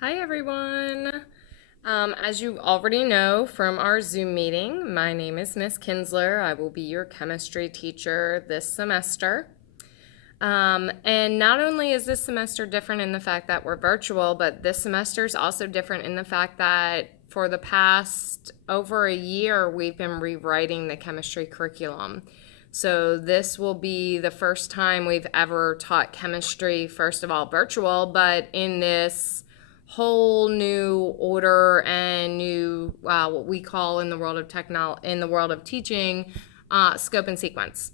Hi, everyone. As you already know from our Zoom meeting, my name is Miss Kinsler. I will be your chemistry teacher this semester. And not only is this semester different in the fact that we're virtual, but this semester is also different in the fact that for the past over a year, we've been rewriting the chemistry curriculum. So this will be the first time we've ever taught chemistry, first of all, virtual, but in this whole new order and new what we call in the world of teaching, scope and sequence.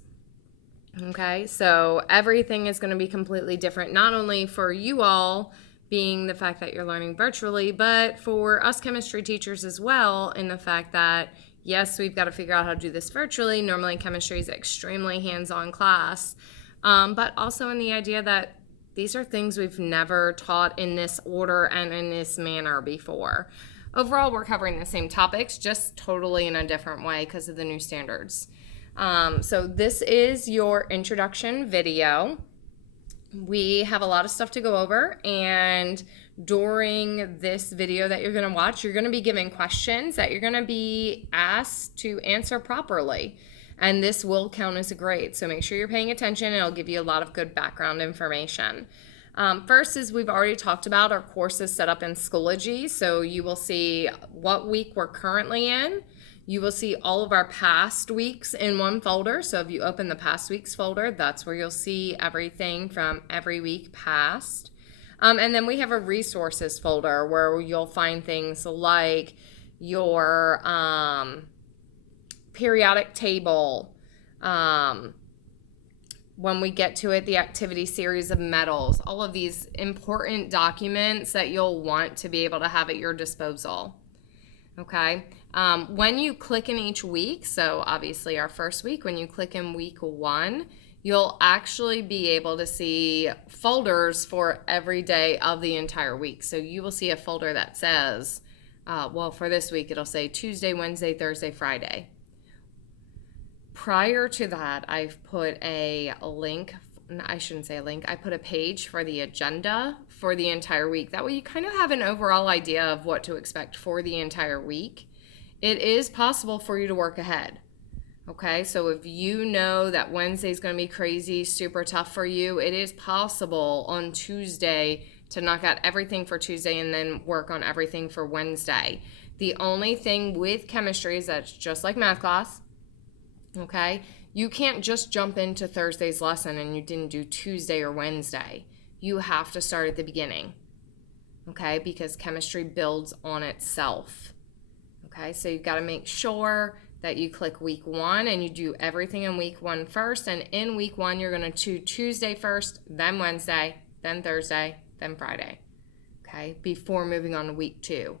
Okay, so everything is going to be completely different, not only for you all being the fact that you're learning virtually, but for us chemistry teachers as well, in the fact that, yes, we've got to figure out how to do this virtually. Normally, chemistry is an extremely hands on class, but also in the idea that these are things we've never taught in this order and in this manner before. Overall, we're covering the same topics, just totally in a different way because of the new standards. So this is your introduction video. We have a lot of stuff to go over, and during this video that you're going to watch, you're going to be given questions that you're going to be asked to answer properly. And this will count as a grade. So make sure you're paying attention. It'll give you a lot of good background information. First, as we've already talked about, our course is set up in Schoology. So you will see what week we're currently in. You will see all of our past weeks in one folder. So if you open the past weeks folder, that's where you'll see everything from every week past. And then we have a resources folder where you'll find things like your periodic table. When we get to it, the activity series of metals, all of these important documents that you'll want to be able to have at your disposal. Okay. When you click in each week, so obviously our first week, when you click in week 1, you'll actually be able to see folders for every day of the entire week. So you will see a folder that says, for this week, it'll say Tuesday, Wednesday, Thursday, Friday. Prior to that, I've put a link. I shouldn't say a link. I put a page for the agenda for the entire week. That way you kind of have an overall idea of what to expect for the entire week. It is possible for you to work ahead. Okay, so if you know that Wednesday is going to be crazy, super tough for you, it is possible on Tuesday to knock out everything for Tuesday and then work on everything for Wednesday. The only thing with chemistry is that it's just like math class. Okay, you can't just jump into Thursday's lesson and you didn't do Tuesday or Wednesday. You have to start at the beginning, okay, because chemistry builds on itself. Okay, so you've got to make sure that you click week 1 and you do everything in week 1 first. And in week 1, you're going to do Tuesday first, then Wednesday, then Thursday, then Friday, okay, before moving on to week 2.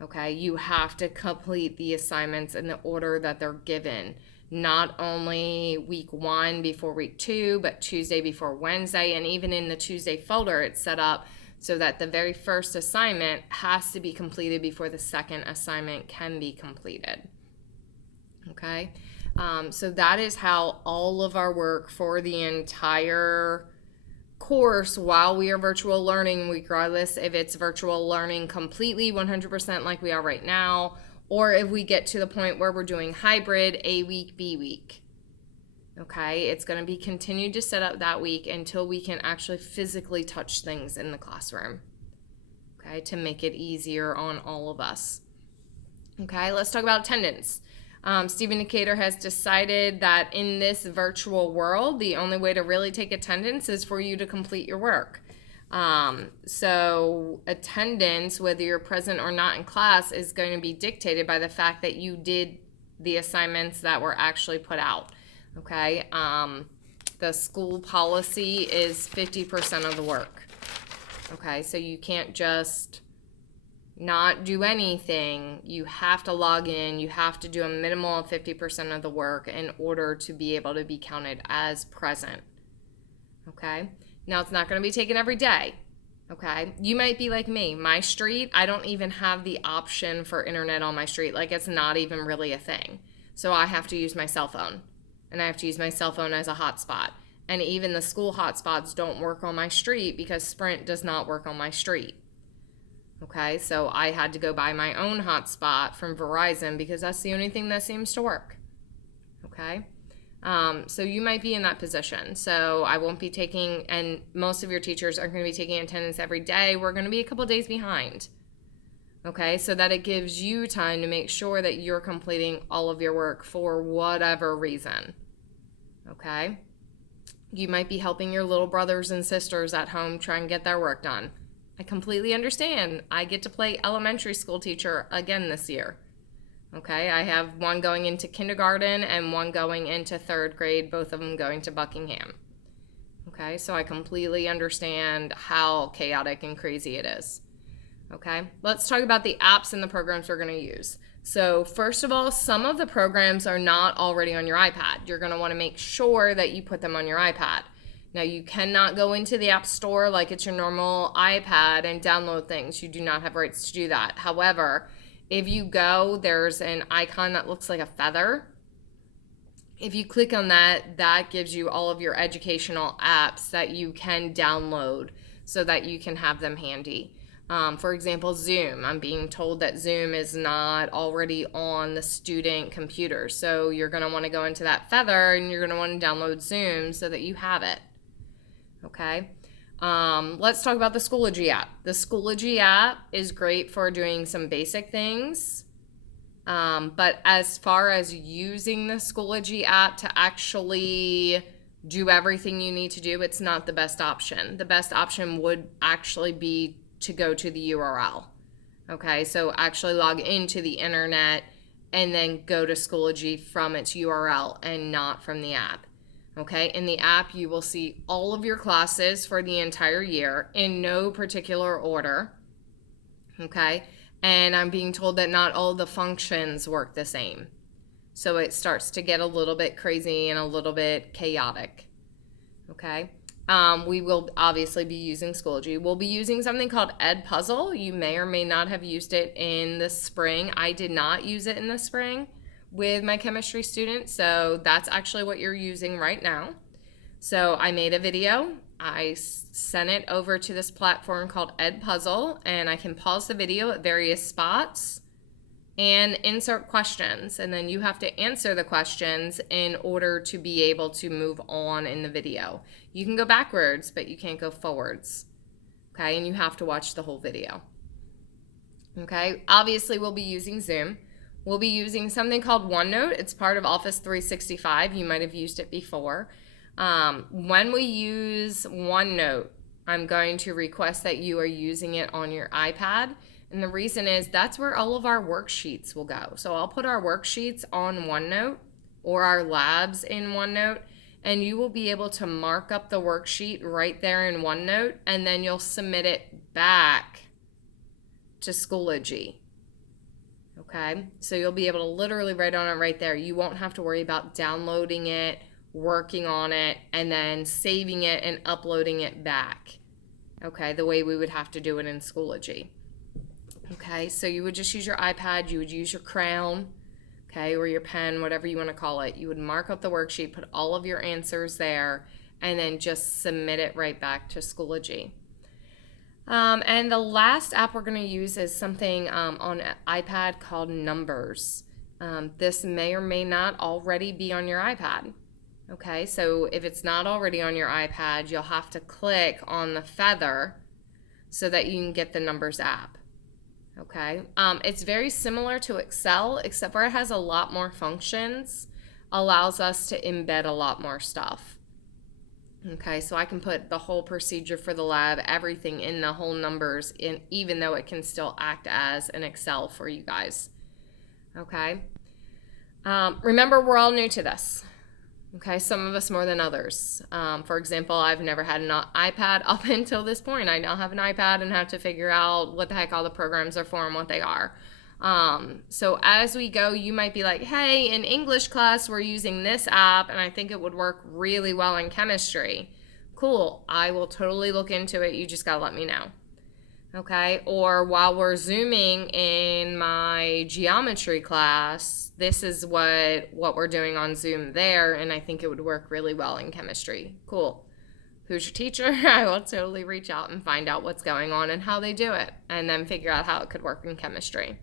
Okay, you have to complete the assignments in the order that they're given. Not only week 1 before week 2, but Tuesday before Wednesday. And even in the Tuesday folder, it's set up so that the very first assignment has to be completed before the second assignment can be completed. Okay, so that is how all of our work for the entire course while we are virtual learning, regardless if it's virtual learning completely 100% like we are right now, or if we get to the point where we're doing hybrid, A week, B week. Okay, it's going to be continued to set up that week until we can actually physically touch things in the classroom. Okay, to make it easier on all of us. Okay, let's talk about attendance. Stephen Decatur has decided that in this virtual world, the only way to really take attendance is for you to complete your work. So attendance, whether you're present or not in class, is going to be dictated by the fact that you did the assignments that were actually put out. Okay, the school policy is 50% of the work. Okay, so you can't just not do anything. You have to log in. You have to do a minimal of 50% of the work in order to be able to be counted as present. Okay, now it's not going to be taken every day. Okay, you might be like me. My street, I don't even have the option for internet on my street. Like, it's not even really a thing. So I have to use my cell phone. And I have to use my cell phone as a hotspot. And even the school hotspots don't work on my street because Sprint does not work on my street. Okay, so I had to go buy my own hotspot from Verizon because that's the only thing that seems to work. Okay, so you might be in that position. So I won't be taking, and most of your teachers are going to be taking attendance every day. We're going to be a couple days behind. Okay, so that it gives you time to make sure that you're completing all of your work for whatever reason. Okay, you might be helping your little brothers and sisters at home try and get their work done. I completely understand. I get to play elementary school teacher again this year. Okay, I have one going into kindergarten and one going into third grade, both of them going to Buckingham. Okay, so I completely understand how chaotic and crazy it is. Okay, let's talk about the apps and the programs we're going to use. So first of all, some of the programs are not already on your iPad. You're going to want to make sure that you put them on your iPad. Now, you cannot go into the App Store like it's your normal iPad and download things. You do not have rights to do that. However, if you go, there's an icon that looks like a feather. If you click on that, that gives you all of your educational apps that you can download so that you can have them handy. For example, Zoom. I'm being told that Zoom is not already on the student computer. So you're going to want to go into that feather and you're going to want to download Zoom so that you have it. Okay. Let's talk about the Schoology app. The Schoology app is great for doing some basic things. But as far as using the Schoology app to actually do everything you need to do, it's not the best option. The best option would actually be to go to the URL. Okay, so actually log into the internet and then go to Schoology from its URL and not from the app. Okay, in the app you will see all of your classes for the entire year in no particular order. Okay, and I'm being told that not all the functions work the same. So it starts to get a little bit crazy and a little bit chaotic. Okay. We will obviously be using Schoology. We'll be using something called Edpuzzle. You may or may not have used it in the spring. I did not use it in the spring with my chemistry students, so that's actually what you're using right now. So I made a video. I sent it over to this platform called Edpuzzle, and I can pause the video at various spots and insert questions, and then you have to answer the questions in order to be able to move on in the video. You can go backwards, but you can't go forwards. Okay, and you have to watch the whole video. Okay, obviously we'll be using Zoom. We'll be using something called OneNote. It's part of Office 365. You might have used it before. When we use OneNote, I'm going to request that you are using it on your iPad. And the reason is that's where all of our worksheets will go. So I'll put our worksheets on OneNote or our labs in OneNote, and you will be able to mark up the worksheet right there in OneNote, and then you'll submit it back to Schoology. Okay, so you'll be able to literally write on it right there. You won't have to worry about downloading it, working on it, and then saving it and uploading it back. Okay, the way we would have to do it in Schoology. Okay, so you would just use your iPad, you would use your crayon, okay, or your pen, whatever you want to call it. You would mark up the worksheet, put all of your answers there, and then just submit it right back to Schoology. And the last app we're going to use is something on iPad called Numbers. This may or may not already be on your iPad. Okay, so if it's not already on your iPad, you'll have to click on the feather so that you can get the Numbers app. Okay, it's very similar to Excel, except for it has a lot more functions, allows us to embed a lot more stuff. Okay, so I can put the whole procedure for the lab, everything in the whole Numbers, in, even though it can still act as an Excel for you guys. Okay, remember, we're all new to this. Okay, some of us more than others. For example, I've never had an iPad up until this point. I now have an iPad and have to figure out what the heck all the programs are for and what they are. So as we go, you might be like, hey, in English class, we're using this app, and I think it would work really well in chemistry. Cool, I will totally look into it. You just gotta let me know. Okay, or while we're Zooming in my geometry class, this is what we're doing on Zoom there, and I think it would work really well in chemistry. Cool. who's your teacher, I will totally reach out and find out what's going on and how they do it, and then figure out how it could work in chemistry.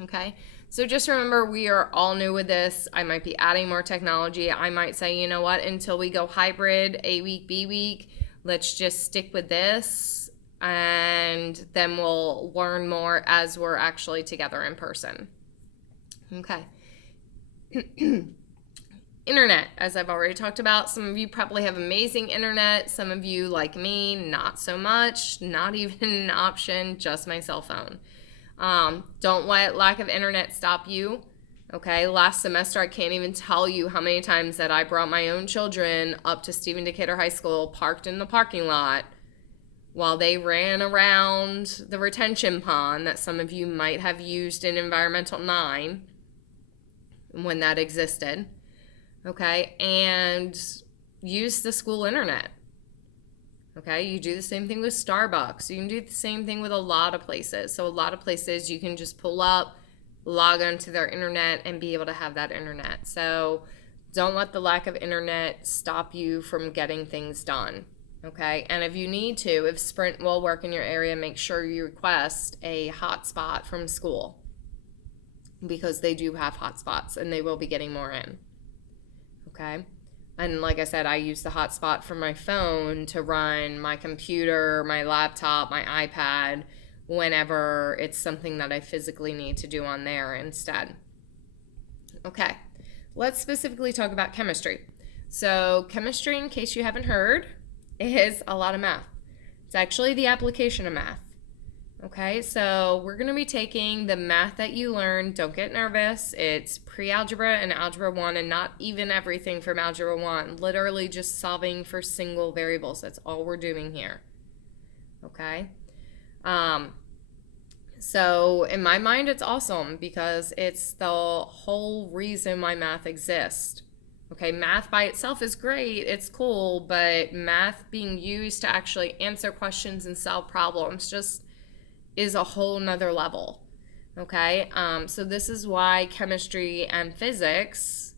Okay, so just remember, we are all new with this. I might be adding more technology. I might say, you know what, until we go hybrid, A week, B week, let's just stick with this, and then we'll learn more as we're actually together in person. Okay. Internet, as I've already talked about, some of you probably have amazing internet. Some of you, like me, not so much, not even an option, just my cell phone. Don't let lack of internet stop you. Okay, last semester, I can't even tell you how many times that I brought my own children up to Stephen Decatur High School, parked in the parking lot, while they ran around the retention pond that some of you might have used in Environmental 9 when that existed. Okay, and use the school internet. Okay, you do the same thing with Starbucks. You can do the same thing with a lot of places. So a lot of places you can just pull up, log onto their internet, and be able to have that internet. So don't let the lack of internet stop you from getting things done. Okay, and if you need to, if Sprint will work in your area, make sure you request a hotspot from school, because they do have hotspots and they will be getting more in. Okay, and like I said, I use the hotspot from my phone to run my computer, my laptop, my iPad, whenever it's something that I physically need to do on there instead. Okay, let's specifically talk about chemistry. So chemistry, in case you haven't heard, is a lot of math. It's actually the application of math. Okay, so we're going to be taking the math that you learned. Don't get nervous. It's pre-algebra and algebra 1, and not even everything from algebra 1. Literally just solving for single variables. That's all we're doing here. Okay? So in my mind, it's awesome, because it's the whole reason why math exists. Okay, math by itself is great. It's cool, but math being used to actually answer questions and solve problems just is a whole nother level. Okay, so this is why chemistry and physics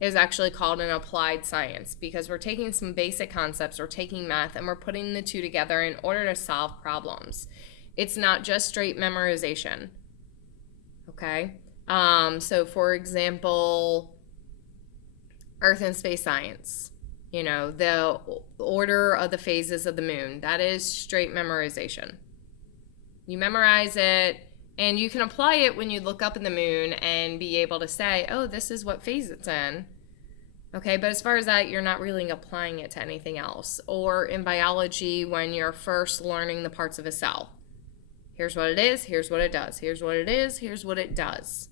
is actually called an applied science, because we're taking some basic concepts, we're taking math, and we're putting the two together in order to solve problems. It's not just straight memorization. Okay, so for example, Earth and space science, you know, the order of the phases of the moon, that is straight memorization. You memorize it, and you can apply it when you look up in the moon and be able to say, oh, this is what phase it's in. Okay, but as far as that, you're not really applying it to anything else. Or in biology, when you're first learning the parts of a cell. Here's what it is, here's what it does. Here's what it is, here's what it does.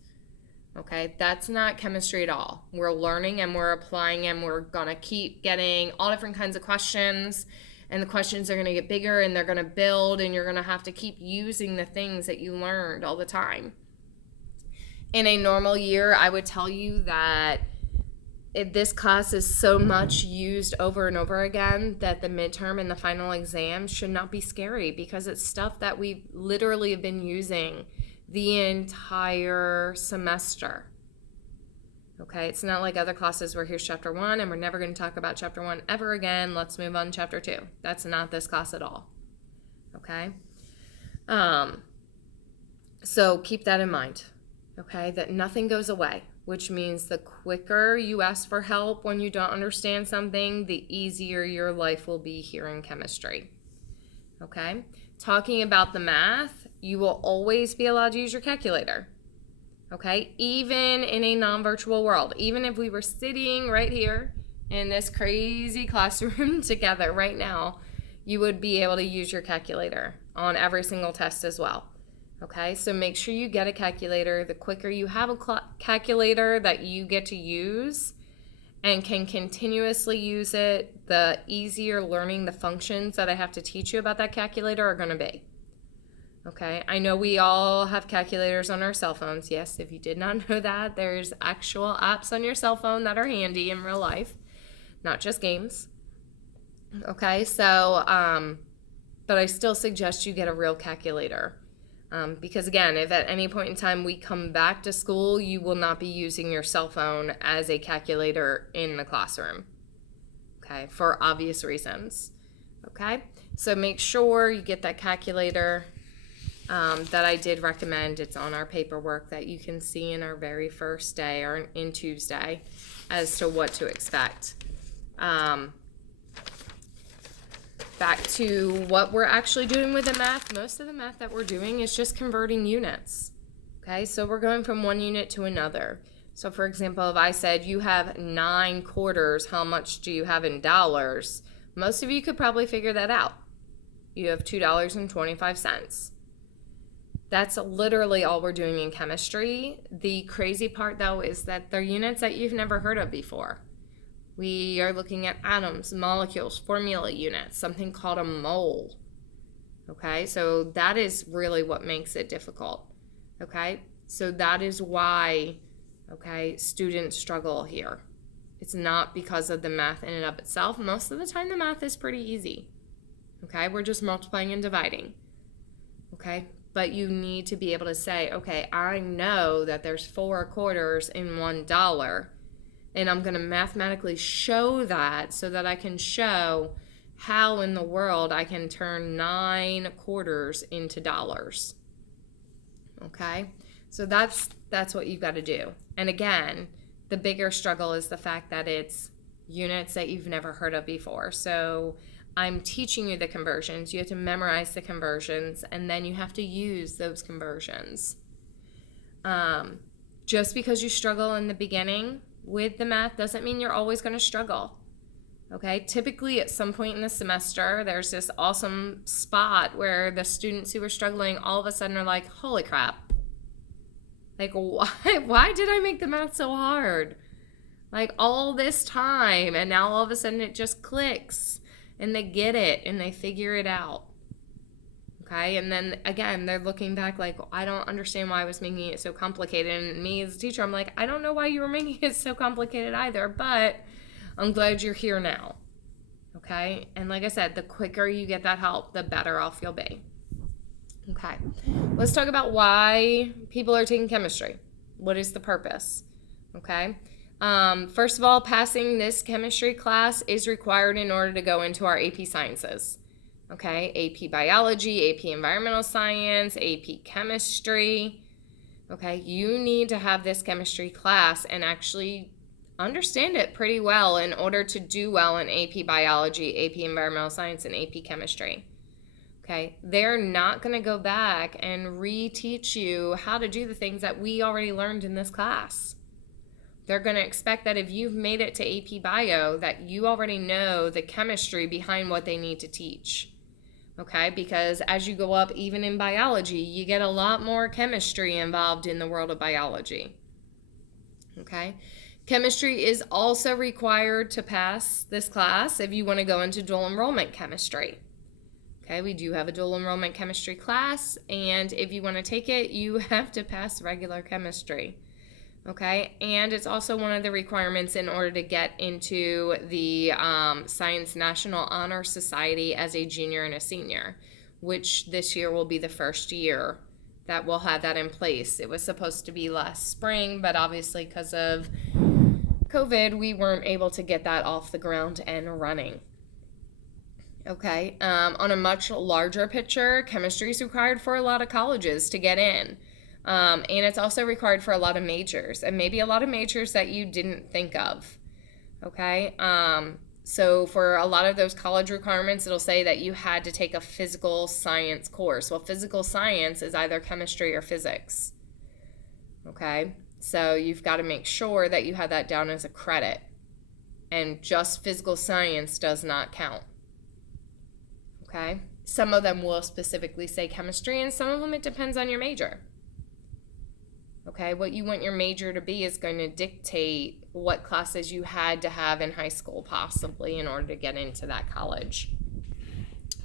Okay, that's not chemistry at all. We're learning and we're applying, and we're going to keep getting all different kinds of questions. And the questions are going to get bigger, and they're going to build, and you're going to have to keep using the things that you learned all the time. In a normal year, I would tell you that this class is so much used over and over again that the midterm and the final exam should not be scary, because it's stuff that we literally have been using the entire semester. Okay, it's not like other classes where here's chapter 1 and we're never going to talk about chapter 1 ever again. Let's move on to chapter 2. That's not this class at all. Okay? So keep that in mind. Okay, that nothing goes away, which means the quicker you ask for help when you don't understand something, the easier your life will be here in chemistry. Okay? Talking about the math, you will always be allowed to use your calculator. Okay, even in a non-virtual world, even if we were sitting right here in this crazy classroom together right now, you would be able to use your calculator on every single test as well. Okay, so make sure you get a calculator. The quicker you have a calculator that you get to use and can continuously use it, the easier learning the functions that I have to teach you about that calculator are going to be. Okay, I know we all have calculators on our cell phones. Yes, if you did not know that, there's actual apps on your cell phone that are handy in real life, not just games. Okay, so, but I still suggest you get a real calculator. Because again, if at any point in time we come back to school, you will not be using your cell phone as a calculator in the classroom. okay, for obvious reasons. Okay, so make sure you get that calculator that I did recommend. It's on our paperwork that you can see in our very first day or in Tuesday as to what to expect. Back to what we're actually doing with the math. Most of the math that we're doing is just converting units. Okay, so we're going from one unit to another. So for example, if I said you have 9 quarters, how much do you have in dollars? Most of you could probably figure that out. You have $2.25. That's literally all we're doing in chemistry. The crazy part though is that they're units that you've never heard of before. We are looking at atoms, molecules, formula units, something called a mole. Okay, so that is really what makes it difficult. Okay, so that is why, okay, students struggle here. It's not because of the math in and of itself. Most of the time the math is pretty easy. Okay, we're just multiplying and dividing. Okay, but you need to be able to say, okay, I know that there's 4 quarters in $1, and I'm going to mathematically show that so that I can show how in the world I can turn 9 quarters into dollars. Okay, so that's what you've got to do. And again, the bigger struggle is the fact that it's units that you've never heard of before. So I'm teaching you the conversions. You have to memorize the conversions, and then you have to use those conversions. Just because you struggle in the beginning with the math doesn't mean you're always going to struggle. Okay, typically at some point in the semester, there's this awesome spot where the students who are struggling all of a sudden are like, holy crap. Like, why did I make the math so hard? Like all this time, and now all of a sudden it just clicks, and they get it, and they figure it out. Okay, and then again, they're looking back like, I don't understand why I was making it so complicated. And me as a teacher, I'm like, I don't know why you were making it so complicated either, but I'm glad you're here now. Okay, and like I said, the quicker you get that help, the better off you'll be. Okay, let's talk about why people are taking chemistry. What is the purpose? Okay, first of all, passing this chemistry class is required in order to go into our AP Sciences. Okay, AP Biology, AP Environmental Science, AP Chemistry. Okay, you need to have this chemistry class and actually understand it pretty well in order to do well in AP Biology, AP Environmental Science, and AP Chemistry. Okay, they're not going to go back and reteach you how to do the things that we already learned in this class. They're going to expect that if you've made it to AP Bio, that you already know the chemistry behind what they need to teach. Okay, because as you go up, even in biology, you get a lot more chemistry involved in the world of biology. Okay, chemistry is also required to pass this class if you want to go into dual enrollment chemistry. Okay, we do have a dual enrollment chemistry class, and if you want to take it, you have to pass regular chemistry. Okay, and it's also one of the requirements in order to get into the Science National Honor Society as a junior and a senior, which this year will be the first year that we'll have that in place. It was supposed to be last spring, but obviously because of COVID, we weren't able to get that off the ground and running. Okay, on a much larger picture, chemistry is required for a lot of colleges to get in. And it's also required for a lot of majors, and maybe a lot of majors that you didn't think of. Okay, so for a lot of those college requirements, it'll say that you had to take a physical science course. Well, physical science is either chemistry or physics. Okay, so you've got to make sure that you have that down as a credit, and just physical science does not count. Okay, some of them will specifically say chemistry, and some of them it depends on your major. Okay, what you want your major to be is going to dictate what classes you had to have in high school possibly in order to get into that college.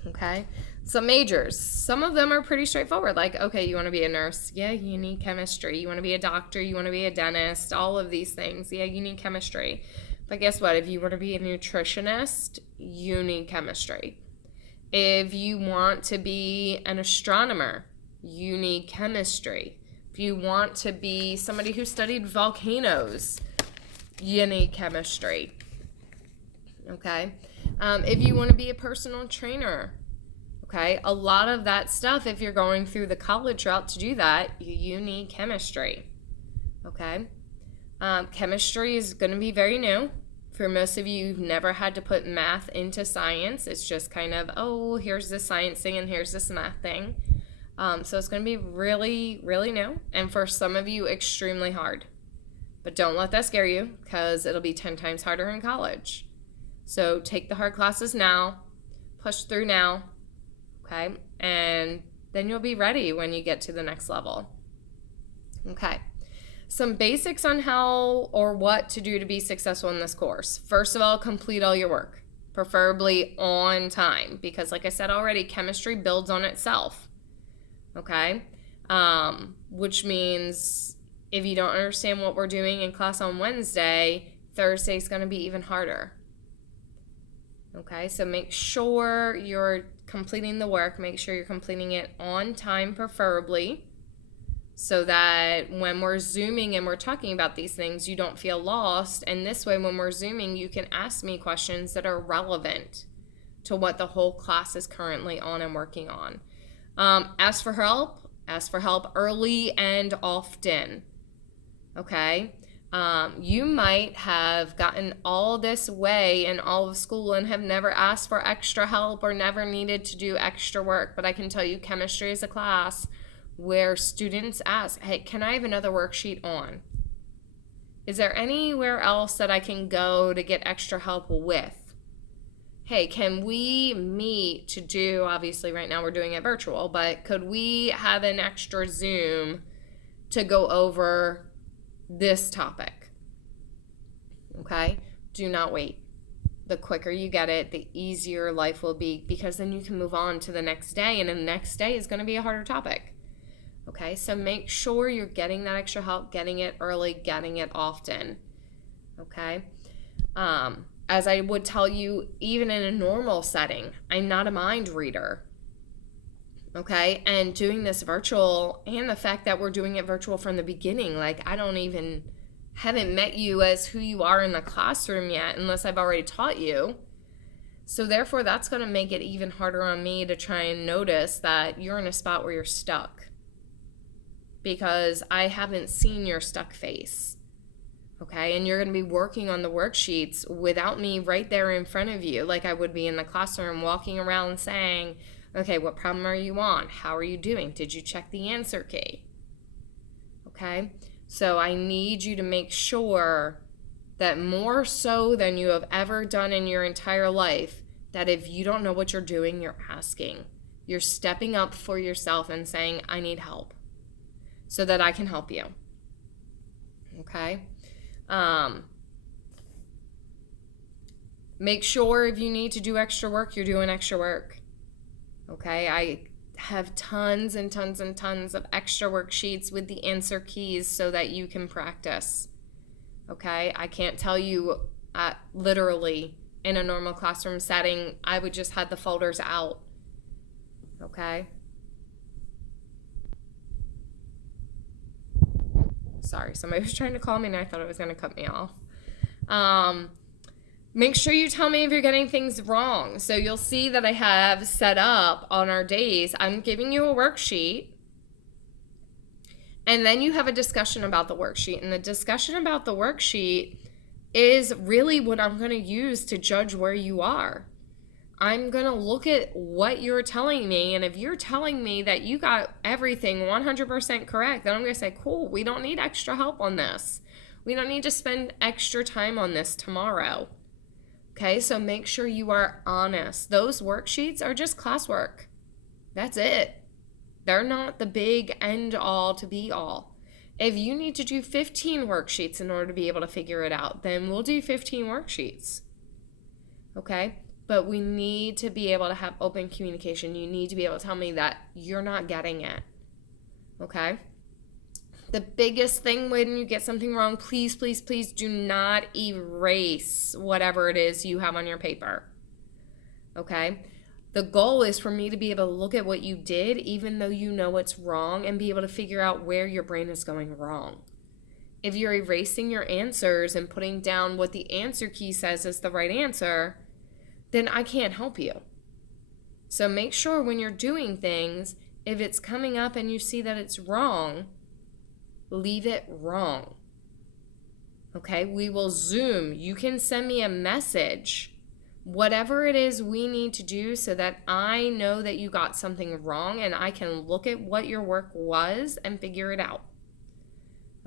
Okay, so majors, some of them are pretty straightforward. Like, okay, you want to be a nurse? Yeah, you need chemistry. You want to be a doctor? You want to be a dentist? All of these things. Yeah, you need chemistry. But guess what? If you want to be a nutritionist, you need chemistry. If you want to be an astronomer, you need chemistry. If you want to be somebody who studied volcanoes, you need chemistry. Okay. If you want to be a personal trainer, okay, a lot of that stuff, if you're going through the college route to do that, you need chemistry. Okay. Chemistry is going to be very new. For most of you, you've never had to put math into science. It's just kind of, oh, here's this science thing and here's this math thing. So it's going to be really, really new. And for some of you, extremely hard. But don't let that scare you, because it'll be 10 times harder in college. So take the hard classes now, push through now, okay? And then you'll be ready when you get to the next level. Okay. Some basics on how or what to do to be successful in this course. First of all, complete all your work, preferably on time, because like I said already, chemistry builds on itself, okay? Which means if you don't understand what we're doing in class on Wednesday, Thursday is going to be even harder, okay? So make sure you're completing the work. Make sure you're completing it on time, preferably, so that when we're Zooming and we're talking about these things, you don't feel lost. And this way, when we're Zooming, you can ask me questions that are relevant to what the whole class is currently on and working on. Ask for help early and often, okay? You might have gotten all this way in all of school and have never asked for extra help or never needed to do extra work, but I can tell you chemistry is a class where students ask, hey, can I have another worksheet on? Is there anywhere else that I can go to get extra help with? Hey, can we meet to do, obviously right now we're doing it virtual, but could we have an extra Zoom to go over this topic? Okay? Do not wait. The quicker you get it, the easier life will be, because then you can move on to the next day, and the next day is going to be a harder topic. Okay, so make sure you're getting that extra help, getting it early, getting it often. Okay, as I would tell you, even in a normal setting, I'm not a mind reader. Okay, and doing this virtual, and the fact that we're doing it virtual from the beginning, like I haven't met you as who you are in the classroom yet, unless I've already taught you. So therefore, that's going to make it even harder on me to try and notice that you're in a spot where you're stuck, because I haven't seen your stuck face, okay? And you're going to be working on the worksheets without me right there in front of you, like I would be in the classroom walking around saying, okay, what problem are you on? How are you doing? Did you check the answer key? Okay? So I need you to make sure that more so than you have ever done in your entire life, that if you don't know what you're doing, you're asking. You're stepping up for yourself and saying, I need help, so that I can help you. Okay? Make sure if you need to do extra work, you're doing extra work. Okay? I have tons and tons and tons of extra worksheets with the answer keys so that you can practice. Okay? I can't tell you literally in a normal classroom setting, I would just have the folders out. Okay? Sorry, somebody was trying to call me and I thought it was going to cut me off. Make sure you tell me if you're getting things wrong. So you'll see that I have set up on our days, I'm giving you a worksheet, and then you have a discussion about the worksheet. And the discussion about the worksheet is really what I'm going to use to judge where you are. I'm going to look at what you're telling me, and if you're telling me that you got everything 100% correct, then I'm going to say, cool, we don't need extra help on this. We don't need to spend extra time on this tomorrow. Okay, so make sure you are honest. Those worksheets are just classwork. That's it. They're not the big end all to be all. If you need to do 15 worksheets in order to be able to figure it out, then we'll do 15 worksheets. Okay? But we need to be able to have open communication. You need to be able to tell me that you're not getting it. Okay? The biggest thing when you get something wrong, please, please, please do not erase whatever it is you have on your paper. Okay? The goal is for me to be able to look at what you did, even though you know it's wrong, and be able to figure out where your brain is going wrong. If you're erasing your answers and putting down what the answer key says is the right answer, then I can't help you. So make sure when you're doing things, if it's coming up and you see that it's wrong, leave it wrong. Okay, we will Zoom. You can send me a message, whatever it is we need to do so that I know that you got something wrong and I can look at what your work was and figure it out.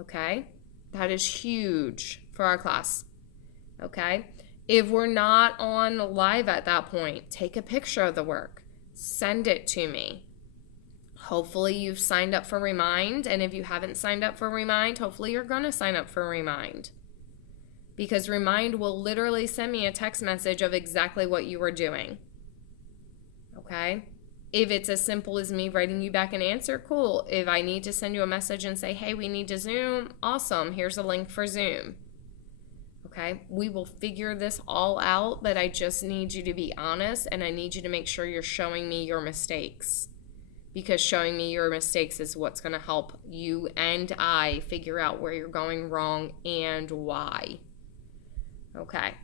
Okay, that is huge for our class. Okay, if we're not on live at that point, take a picture of the work, send it to me. Hopefully you've signed up for Remind, and if you haven't signed up for Remind, hopefully you're going to sign up for Remind. Because Remind will literally send me a text message of exactly what you were doing. Okay? If it's as simple as me writing you back an answer, cool. If I need to send you a message and say, hey, we need to Zoom, awesome, here's a link for Zoom. Okay? We will figure this all out, but I just need you to be honest, and I need you to make sure you're showing me your mistakes. Because showing me your mistakes is what's going to help you and I figure out where you're going wrong and why. Okay.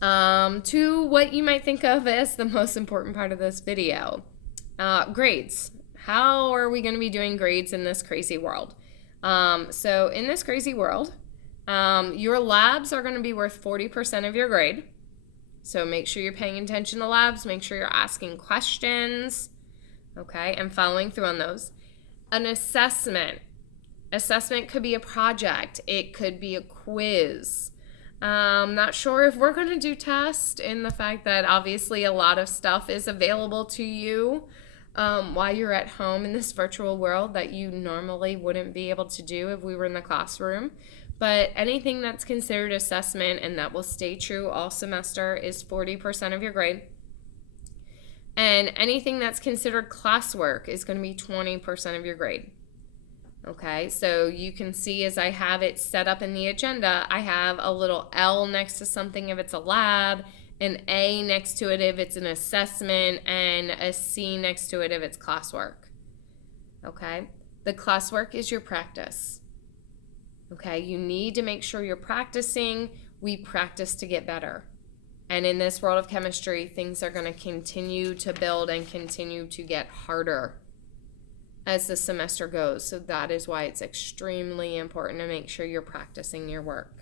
To what you might think of as the most important part of this video. Grades. How are we going to be doing grades in this crazy world? So in this crazy world, your labs are going to be worth 40% of your grade. So make sure you're paying attention to labs. Make sure you're asking questions. Okay, and following through on those. An assessment. Assessment could be a project. It could be a quiz. Not sure if we're going to do tests, in the fact that obviously a lot of stuff is available to you while you're at home in this virtual world that you normally wouldn't be able to do if we were in the classroom. But anything that's considered assessment, and that will stay true all semester, is 40% of your grade. And anything that's considered classwork is going to be 20% of your grade. Okay, so you can see as I have it set up in the agenda, I have a little L next to something if it's a lab, an A next to it if it's an assessment, and a C next to it if it's classwork. Okay, the classwork is your practice. Okay, you need to make sure you're practicing. We practice to get better. And in this world of chemistry, things are going to continue to build and continue to get harder as the semester goes. So that is why it's extremely important to make sure you're practicing your work.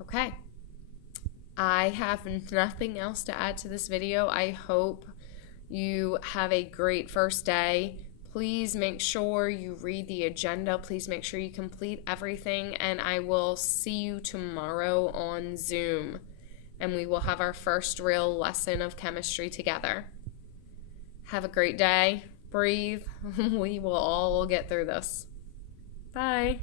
Okay. I have nothing else to add to this video. I hope you have a great first day. Please make sure you read the agenda. Please make sure you complete everything. And I will see you tomorrow on Zoom. And we will have our first real lesson of chemistry together. Have a great day. Breathe. We will all get through this. Bye.